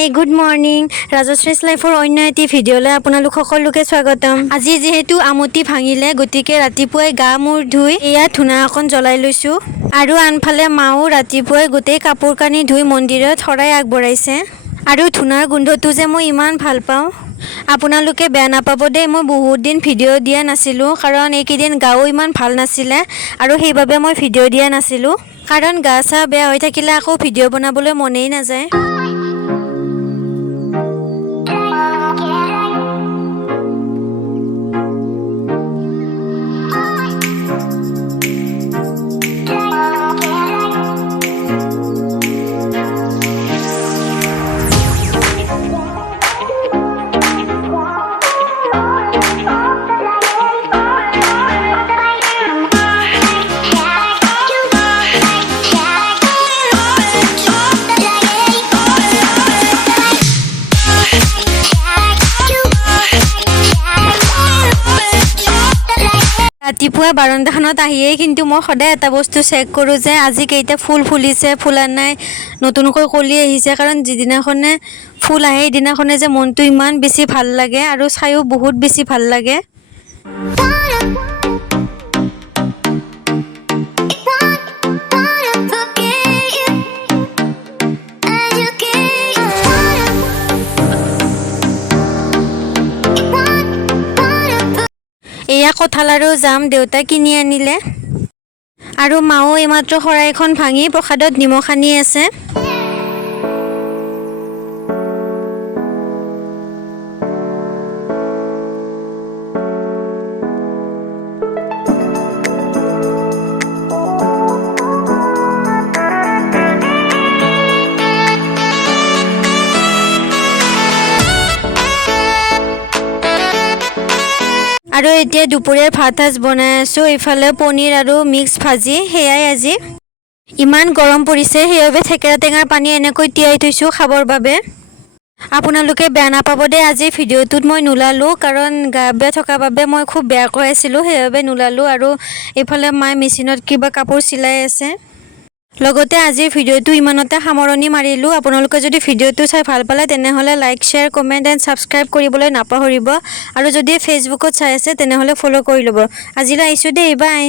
Hi good morning ৰাজশ্ৰীজ লাইফৰ অন্য এটি ভিডিঅ'লৈ আপোনালোক সকলোকে স্বাগতম। আজি যেহেতু আমতি ভাঙিলে গতিকে ৰাতিপুৱাই গা মূৰ ধুই এয়া ধূনা অকণ জ্বলাই লৈছোঁ আৰু আনফালে মাও ৰাতিপুৱাই গোটেই কাপোৰ কানি ধুই মন্দিৰত শৰাই আগবঢ়াইছে আৰু ধূনাৰ গোন্ধটো যে মই ইমান ভাল পাওঁ। আপোনালোকে বেয়া নাপাব দেই, মই বহুত দিন ভিডিঅ' দিয়া নাছিলোঁ কাৰণ এইকেইদিন গাও ইমান ভাল নাছিলে আৰু সেইবাবে মই ভিডিঅ' দিয়া নাছিলোঁ কাৰণ গা চা বেয়া হৈ থাকিলে আকৌ ভিডিঅ' বনাবলৈ মনেই নাযায়। ৰাতিপুৱা বাৰান্দাখনত আহিয়েই কিন্তু মই সদায় এটা বস্তু চেক কৰোঁ যে আজি কেইটা ফুল ফুলিছে, ফুলা নাই, নতুনকৈ কলি আহিছে, কাৰণ যিদিনাখনে ফুল আহে সেইদিনাখনে যে মনটো ইমান বেছি ভাল লাগে আৰু চায়ো বহুত বেছি ভাল লাগে। এয়া কঁঠাল আৰু জাম দেউতাই কিনি আনিলে আৰু মাও এইমাত্ৰ শৰাইখন ভাঙি প্ৰসাদত নিমখ সানি আছে। আৰু এতিয়া দুপৰীয়াৰ ভাত সাজ বনাই আছোঁ, ইফালে পনীৰ আৰু মিক্স ভাজি, সেয়াই আজি। ইমান গৰম পৰিছে সেইবাবে থেকেৰা টেঙাৰ পানী এনেকৈ তিয়াই থৈছোঁ খাবৰ বাবে। আপোনালোকে বেয়া নাপাব দেই, আজি ভিডিঅ'টোত মই নোলালোঁ কাৰণ গা বেয়া থকাৰ বাবে মই খুব বেয়া কৰাইছিলোঁ, সেইবাবে নোলালোঁ। আৰু এইফালে মায়ে মেচিনত কিবা কাপোৰ চিলাই আছে। লগতে আজিৰ ভিডিঅ'টো ইমানতে সামৰণি মাৰিলোঁ। আপোনালোকে যদি ভিডিঅ'টো চাই ভাল পালে তেনেহ'লে like, share, comment and subscribe কৰিবলৈ নাপাহৰিব আৰু যদি ফেচবুকত চাই আছে তেনেহ'লে ফ'ল' কৰি ল'ব। আজিলৈ আহিছোঁ দেই, বাই।